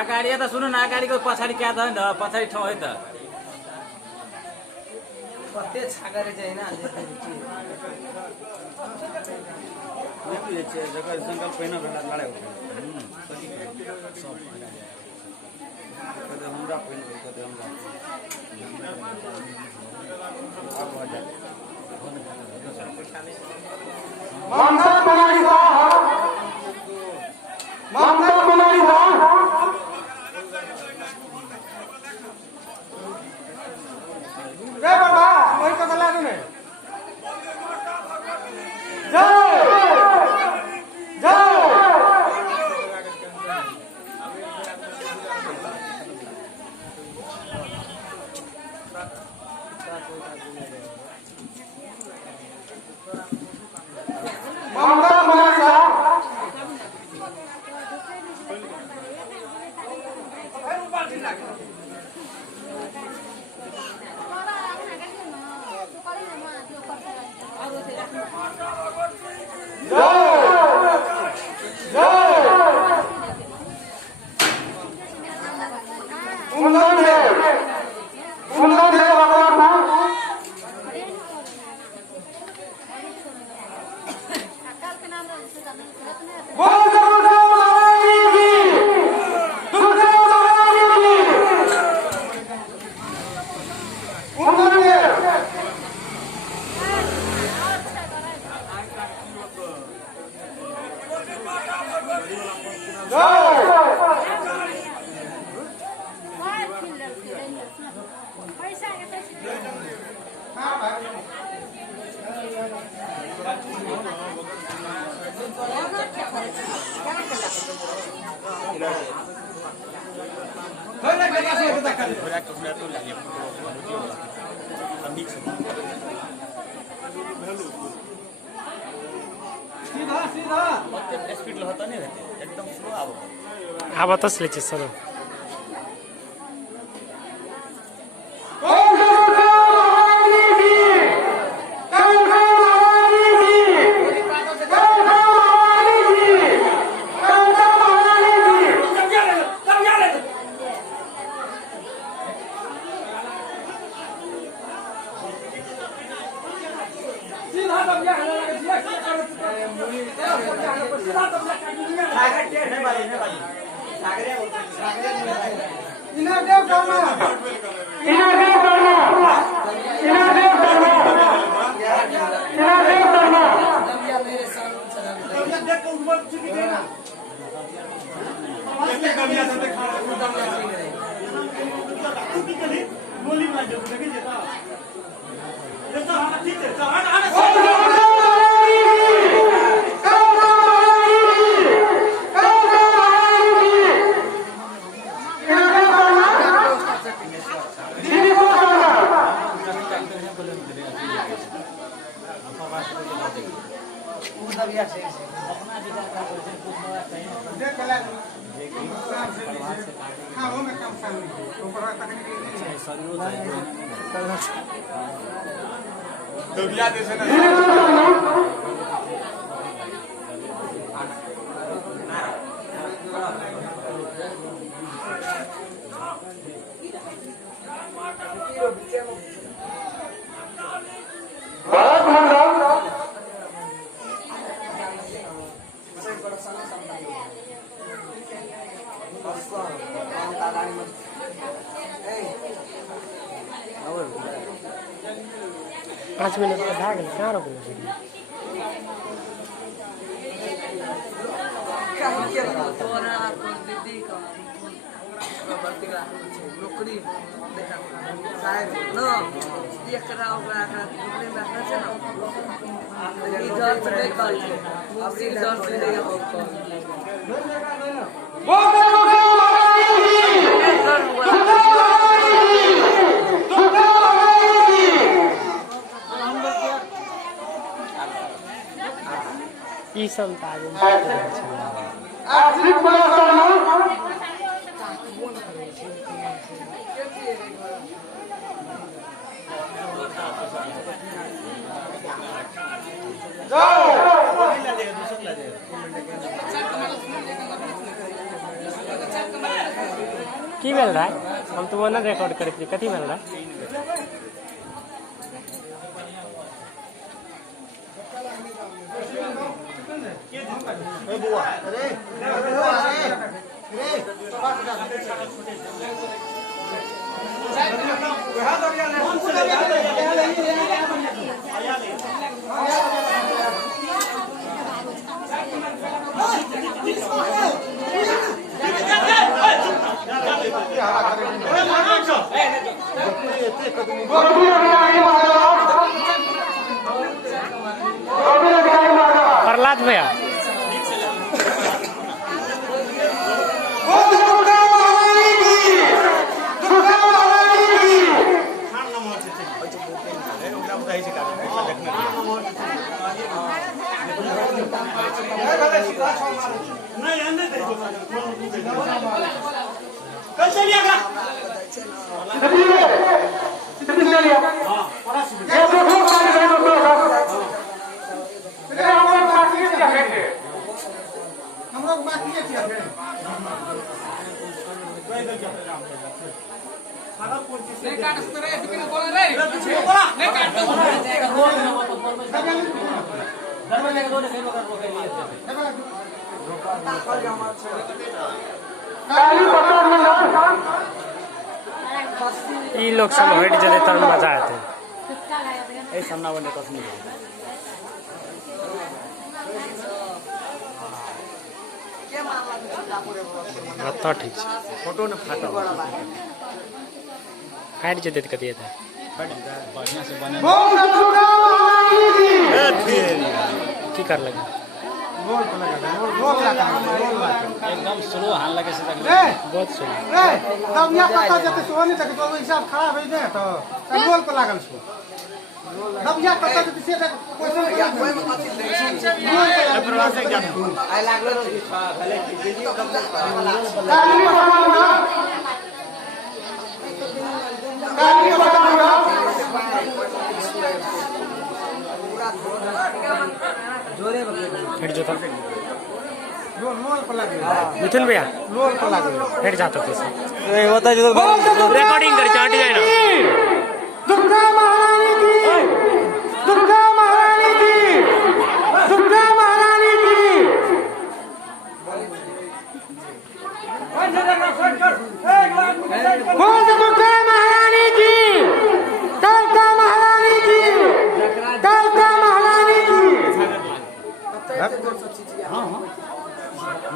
अगाडि त सुन्नु न अगाडिको पछाडि क्या त नि पछाडि ठाउँ है त कतै छागरे चाहिँ हैन जग्गा जङ्गल पहिना बेला लडाइ हो कतै हमरा पहिना कतै हमरा ममता बनाई बा ममता बनाई बा रे बाबा वही कथा लागू ने जय जय ममता बनाई बा अब तसले चाहिँ सर पाँच मिनट भाग कहाँ रोक नोकरी साहेब न एकरा ओकरा नोकरी में रखना छै ना रिजल्ट नहीं कर अब रिजल्ट मिलेगा ई समता की मिल रहा है? हम तो वो ना रिकॉर्ड करते कथी मिल रहा है? प्रहलाद भैया ये लोग सब हट जाते तब मजा आते हैं। सामना बने कसम तो ठीक फोटो ने फाटा हट जाते कतिए था बढ़िया से बने की कर लगे एकदम स्लो हाल लगे से बहुत सुन तब यहाँ पता जते सोनी तक तो हिसाब खराब है ने तो रोल पर लागल छो तब यहाँ पता जते से प्रवास एग्जाम आई लागलो भले वीडियो कब हट जाता रोल पर लागल मिथुन भैया रोल पर लागल हट जाता कैसे बता जो रिकॉर्डिंग कर हट जाए ना दुर्गा महारानी की दुर्गा महारानी की दुर्गा महारानी की बोल दुर्गा महारानी की कालका महारानी की कालका महारानी की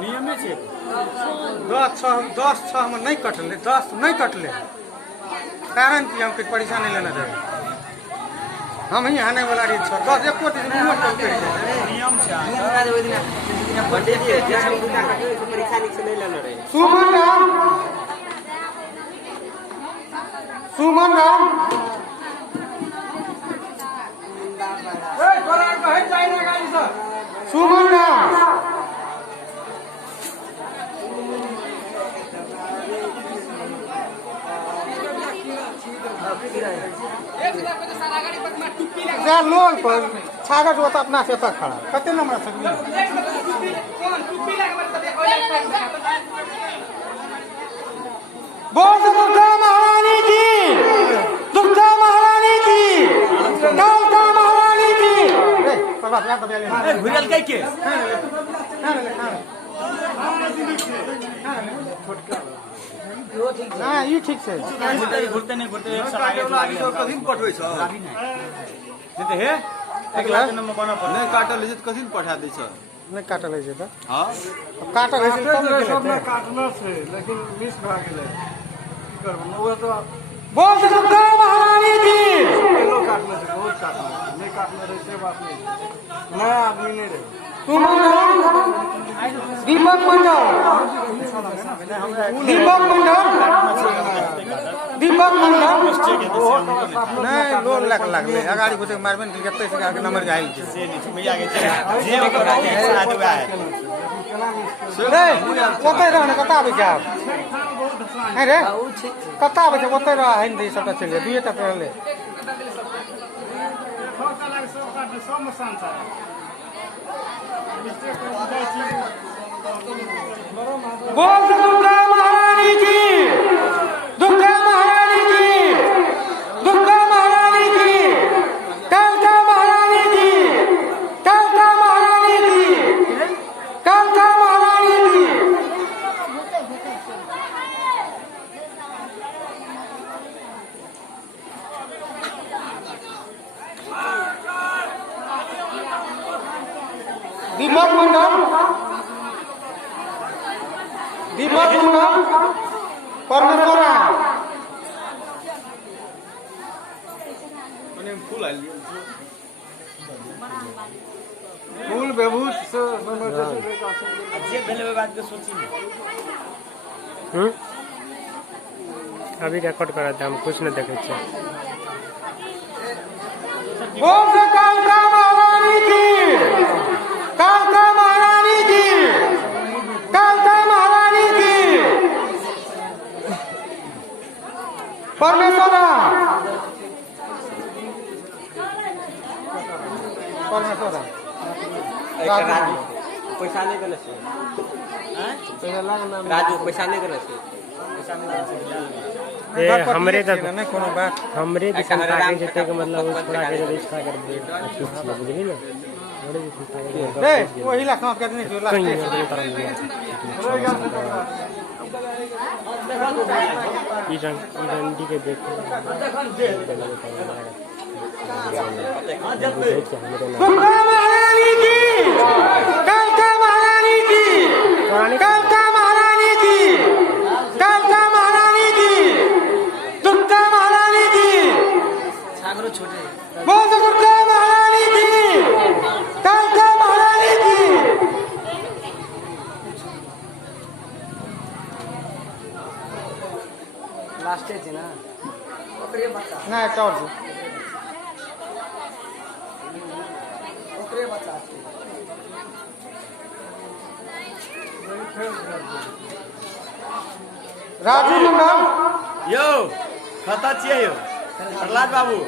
नियम में छे 10 में नहीं कटले 10 नहीं कटले कारण कि हम कुछ परेशानी लेना चाहिए हम ही आने वाला रही 10 एको दिन नियम छे बर्थडे के परीक्षा निकले लेना रे सुमन राम ए तोरा कहे जाई ना गाड़ी से सुमन राम लोन पर छागट होता अपना से तक खड़ा कते नंबर से बोल दुर्गा महारानी की दुर्गा महारानी की कालका महारानी की घुरल कई के हाँ ये ठीक से घुरते नहीं घुरते एक साल आगे लागी कथि पठबै छ जते हे एक लाख नंबर बना पर नहीं काटल जे कथि पठा दै छ नहीं काटल है तो हां काटल है तब सब काटना से लेकिन मिस भ गेलै की करब वो तो बोल दुर्गा महारानी की किलो काटना से बहुत काटना नहीं काटना रहे से बात नहीं नया आदमी नहीं रहे सुमन दीपक मंडल दीपक मंडल दीपक मंडल नहीं लोन लाख लगले अगाडि घुसे मारबे नि कतै से आके नंबर गाइल छै से नहीं भैया के जे ओकर आगे साथ हुआ है रे ओतै रहने कता आबै छै है रे कता आबै छै ओतै रह है नि सबटा चले दुइए टा रहले बोल दुर्गा महारानी की दुर्गा महारानी की दुर्गा महारानी की कालका महारानी की कालका महारानी की कालका महारानी की दीपक मंडल दीपक मंडल परमेश्वरा मैंने फूल आइल फूल बेभूत से जे भेले बात के सोची अभी रिकॉर्ड करा था हम कुछ नहीं देखे छे बोल से कालका महारानी की कालका महारानी की कालका महारानी की परमेश्वरा परमेश्वरा राजू पैसा नहीं देले से राजू पैसा नहीं देले से ये हमरे तो नहीं कोनो बात हमरे दिसन ताके जते के मतलब उस थोड़ा के रिश्ता कर दे अच्छी चीज बुझली ना हमरे दिसन ताके रे वही ला सांस काटने जो कहीं लास्ट नहीं तरह ये रंडी के देख दुर्गा महारानी की कालका महारानी की कालका महारानी की कालका महारानी की दुर्गा महारानी की बोल दुर्गा महारानी की कालका महारानी की लास्ट है ना ओकरे बच्चा ना चौर ओकरे बच्चा राजू मंडल यो खाता छियै यो प्रहलाद बाबू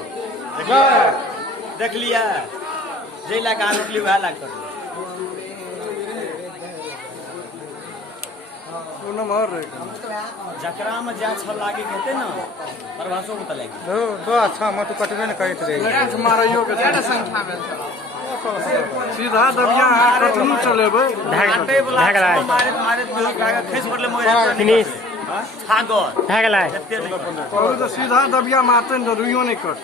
देख लिया जे ला गान निकली वह लाग कर नंबर रे जकरा में जा छ लागे कहते ना प्रभासो को तलेगी दो दो अच्छा मत कटबे न करैत रही मारियो के संख्या में सीधा दबिया कतनु चलेबे काटे वाला भाग रहा है। मारे मारे खैस पड़ले मोरे फिनिश छागल भाग ला और तो सीधा दबिया मारते न रुइयो नहीं कट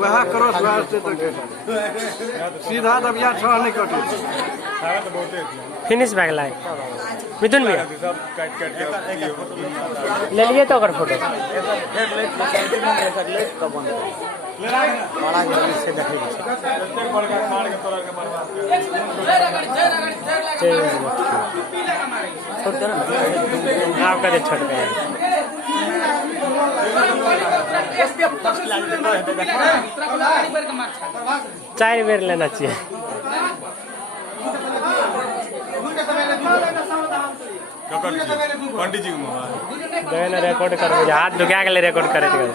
वह क्रॉस वास्ते तो सीधा दबिया छ नहीं कटे फिनिश भाग ला मिथुन भैया ले लिए तो अगर फोटो बड़ा जल्दी से देखे आपका दे छोड़ गया 4 बेर लेना चाहिए पंडित जी रिकॉर्ड कर हाथ दुखा गए रिकॉर्ड करे बोल